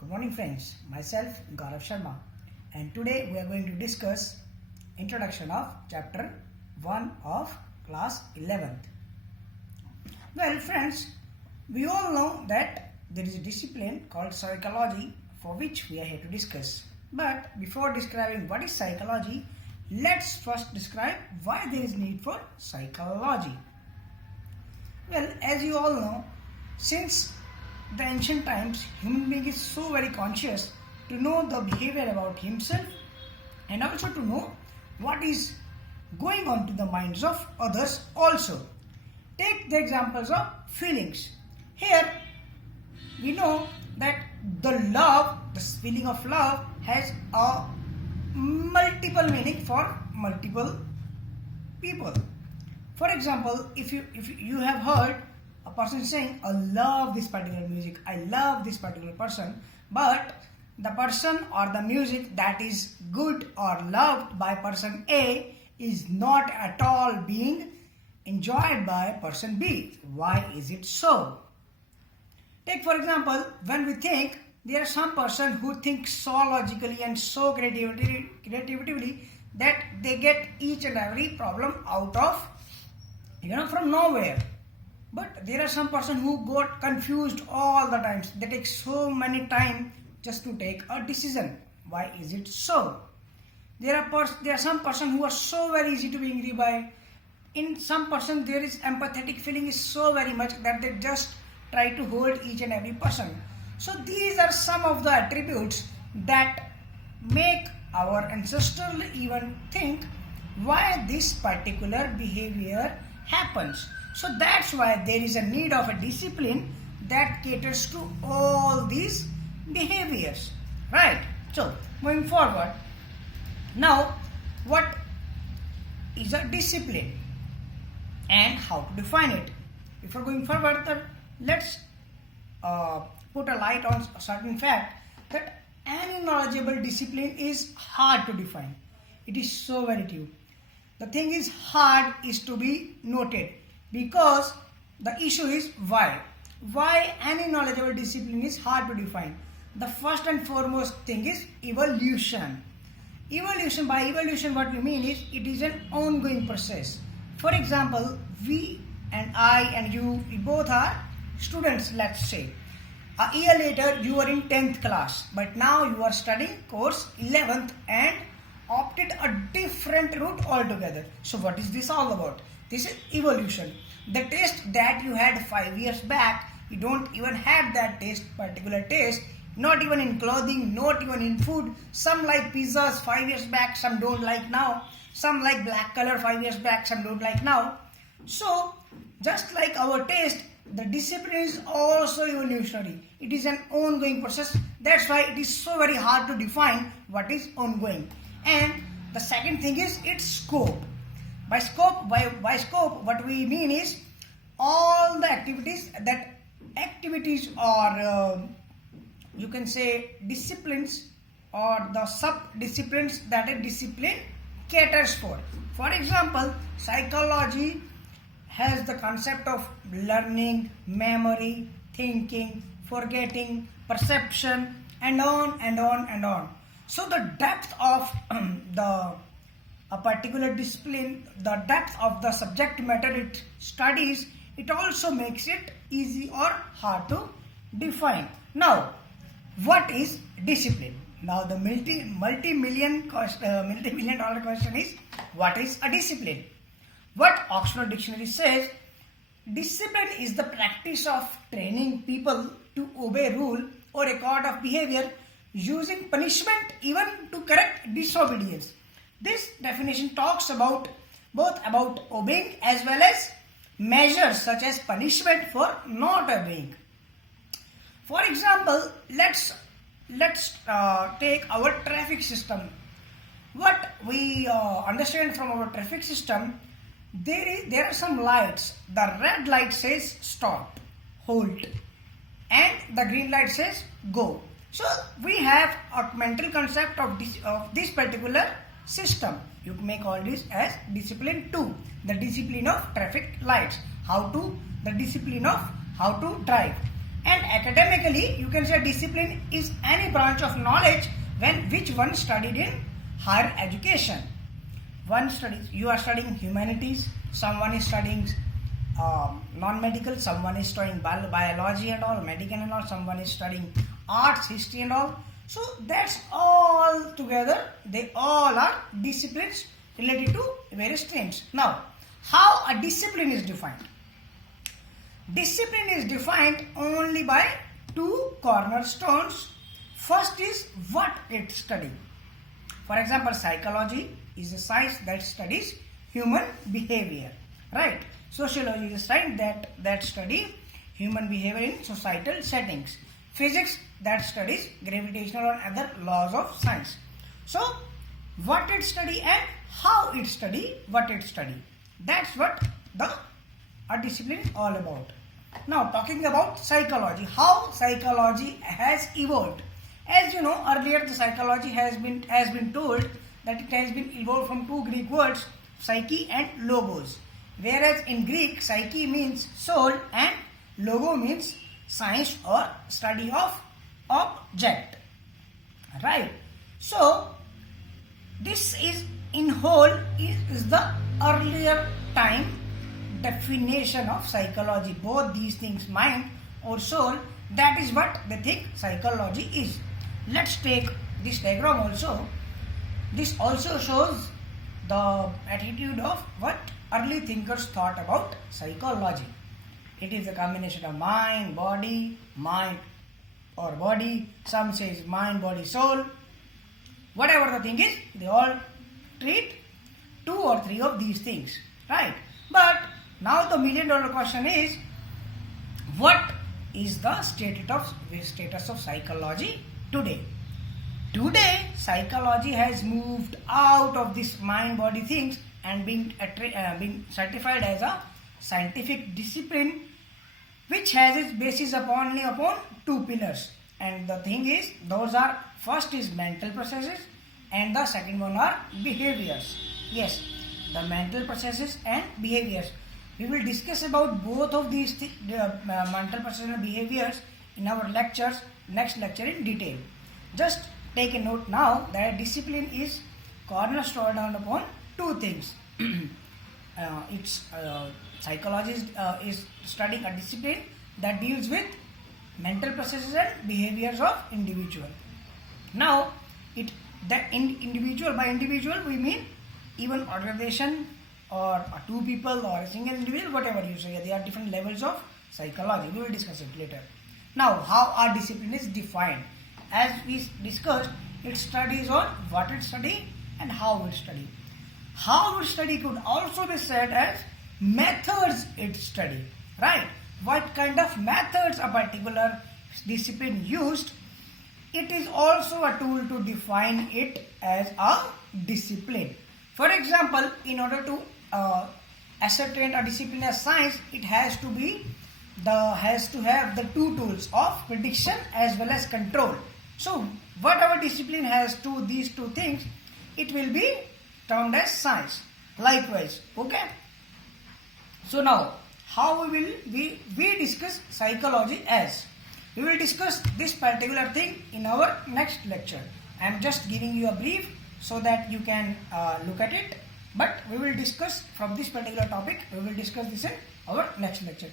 Good morning friends, myself Gaurav Sharma, and today we are going to discuss introduction of chapter 1 of class 11th. Well friends, we all know that there is a discipline called psychology for which we are here to discuss. But before describing what is psychology, let's first describe why there is need for psychology. Well, as you all know, since the ancient times, human being is so very conscious to know the behavior about himself and also to know what is going on to the minds of others also. Take the examples of feelings. Here we know that the feeling of love has a multiple meaning for multiple people. For example, if you have heard a person saying, I love this particular music, I love this particular person, but the person or the music that is good or loved by person A is not at all being enjoyed by person B. Why is it so? Take for example, when we think, there are some person who think so logically and so creatively that they get each and every problem out of, from nowhere. But there are some person who got confused all the times. They take so many time just to take a decision. Why is it so? There are some person who are so very easy to be angry by. In some person there is empathetic feeling is so very much that they just try to hold each and every person. So these are some of the attributes that make our ancestors even think why this particular behavior happens. So that's why there is a need of a discipline that caters to all these behaviors, right? So moving forward, now what is a discipline and how to define it? Before going further, let's put a light on a certain fact that any knowledgeable discipline is hard to define. It is so very true. The thing is hard is to be noted because the issue is why. Why any knowledgeable discipline is hard to define. The first and foremost thing is evolution. By evolution what we mean is it is an ongoing process. For example, we and I and you, we both are students, let's say. A year later you are in 10th class, but now you are studying course 11th and opted a different route altogether. So what is this all about? This is evolution. The taste that you had 5 years back, you don't even have that particular taste, not even in clothing, not even in food. Some like pizzas 5 years back, some don't like now. Some like black color 5 years back, some don't like now. So just like our taste, the discipline is also evolutionary. It is an ongoing process. That's why it is so very hard to define what is ongoing. And the second thing is its scope. By scope, what we mean is all the activities or you can say disciplines or the sub-disciplines that a discipline caters for. For example, psychology has the concept of learning, memory, thinking, forgetting, perception, and on and on and on. So the depth of a particular discipline, the depth of the subject matter it studies, it also makes it easy or hard to define. Now, what is discipline? Now the multi-million dollar question is, what is a discipline? What Oxford Dictionary says, discipline is the practice of training people to obey rule or record of behavior using punishment even to correct disobedience. This definition talks about both about obeying as well as measures such as punishment for not obeying. For example, let's take our traffic system. What we understand from our traffic system, there are some lights. The red light says stop, halt, and the green light says go. So we have a mental concept of this particular system. You may call this as discipline 2, the discipline of traffic lights. The discipline of how to drive. And academically, you can say discipline is any branch of knowledge which one studied in higher education. One studies, you are studying humanities, someone is studying non-medical, someone is studying biology and all, medical and all, someone is studying arts, history and all. So that's all together, they all are disciplines related to various streams. Now, how a discipline is defined? Discipline is defined only by two cornerstones. First is what it studies. For example, psychology is a science that studies human behavior, right? Sociology is a science that studies human behavior in societal settings. Physics that studies gravitational or other laws of science. So, what it study and how it study, what it study. That's what a discipline is all about. Now, talking about psychology, how psychology has evolved. As you know, earlier the psychology has been told that it has been evolved from two Greek words, psyche and logos. Whereas in Greek, psyche means soul and logo means science or study of object. Right? So, this is in whole is the earlier time definition of psychology. Both these things, mind or soul, that is what they think psychology is. Let's take this diagram also. This also shows the attitude of what early thinkers thought about psychology. It is a combination of mind or body. Some says mind, body, soul. Whatever the thing is, they all treat two or three of these things, right? But now the $1,000,000 question is, what is the status of psychology today? Today, psychology has moved out of this mind-body things and being certified as a scientific discipline, which has its basis upon two pillars. And the thing is, those are, first is mental processes and the second one are behaviors. Yes, the mental processes and behaviors. We will discuss about both of these mental processes and behaviors in our next lecture in detail. Just take a note now that discipline is cornerstone upon two things. Psychology is studying a discipline that deals with mental processes and behaviors of individual. Now, individual, by individual we mean even organization or two people or a single individual, whatever you say. There are different levels of psychology. We will discuss it later. Now, how our discipline is defined. As we discussed, it studies on what it study and how it study. How it study could also be said as methods it study, right? What kind of methods a particular discipline used, it is also a tool to define it as a discipline. For example, in order to ascertain a discipline as science, it has to have the two tools of prediction as well as control. So, whatever discipline has these two things, it will be termed as science. Likewise, okay. So now, how we discuss psychology as? We will discuss this particular thing in our next lecture. I am just giving you a brief so that you can look at it. But we will discuss from this particular topic. We will discuss this in our next lecture.